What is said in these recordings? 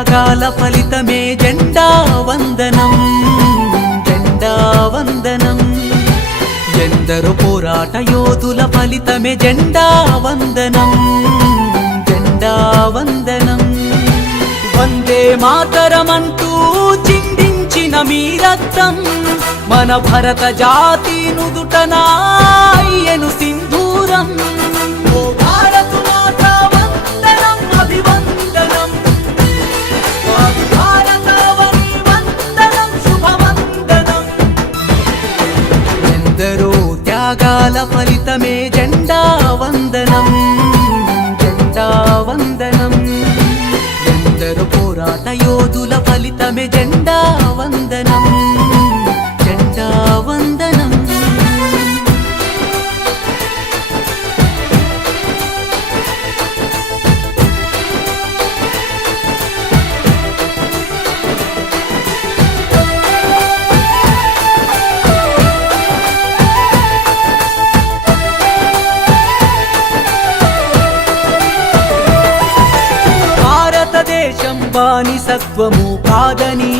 త్యాగాల ఫలితమే జెండా వందనం, జెండా వందనం. ఎందరో పోరాట యోధుల ఫలితమే జెండా వందనం, జెండా వందనం. వందే మాతరమంటూ చిందించిన మీ రక్తం మన భరత జాతి నుదుటన అయ్యెను సింధూరం. ఓ భారత మాత వందనం, అభివందనం. భారతావని వందనం, శుభవందనం. ఎందరో త్యాగాల ఫలితమే జెండా వందనం, జెండా వందనం. ఎందరో పోరాట యోధుల ఫలితమే జెండా వందనం, జెండా వందనం. భారతదేశం బానిసత్వము కాదని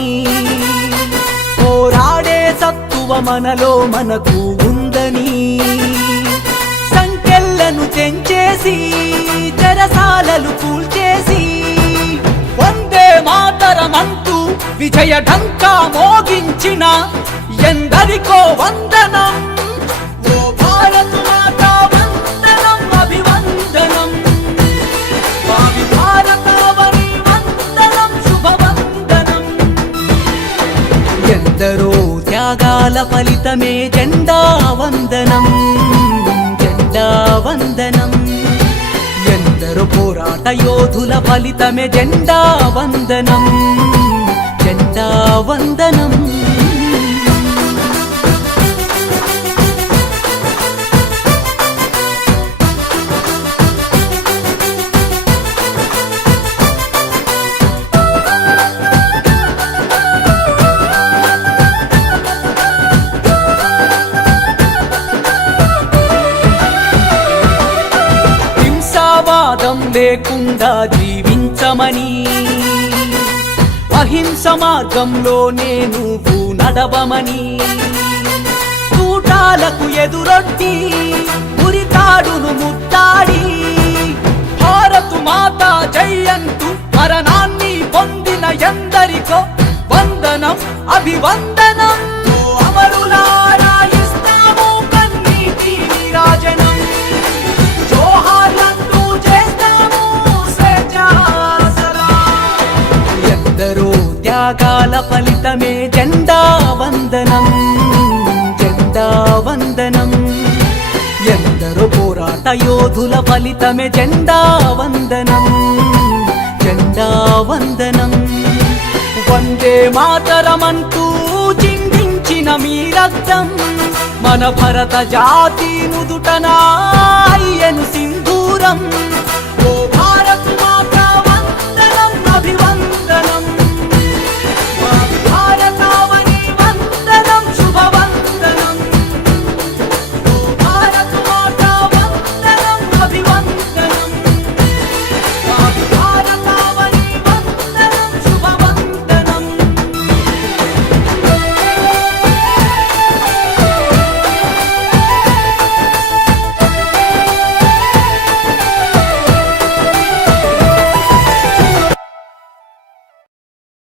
పోరాడే సత్తువ మనలో మనకు ఉందని సంకెళ్లను తెంచేసి చెరసాలలు కూల్చేసి వందే మాతరమంటూ విజయ ఢంకా మోగించిన ఎందరికో వందనం. ఓ భారత మాత వందనం, అభివందనం. స్వామి భారతావని వందనం, శుభవందనం. ఎందరో త్యాగాల ఫలితమే జెండా వందనం, జెండా వందనం. ఎందరో పోరాట యోధుల ఫలితమే జెండా వందనం, జెండా వందనం. హింసావాదం లేకుండా జీవించమని అహింస మార్గంలో నేను నడవమని తూటాలకు ఎదురొట్టి ఉరితాడును ముట్టాడి భారత మాత జై అంటూ మరణాన్ని పొందిన ఎందరికో వందనం, అభివందనం. ఓ అమరులారా ఇస్తాము కన్నీటి నీరాజనం. జోహార్లంటూ చేస్తాము స్వేచ్ఛాసనం. ఎందరో త్యాగాల ఫలితమే జెండా వందనం, జెండా వందనం. ఎందరో పోరాట యోధుల ఫలితమే జెండా వందనం, జెండా వందనం. వందే మాతరమంటూ చిందించిన మీ రక్తం మన భరత జాతి నుదుటన అయ్యెను సింధూరం.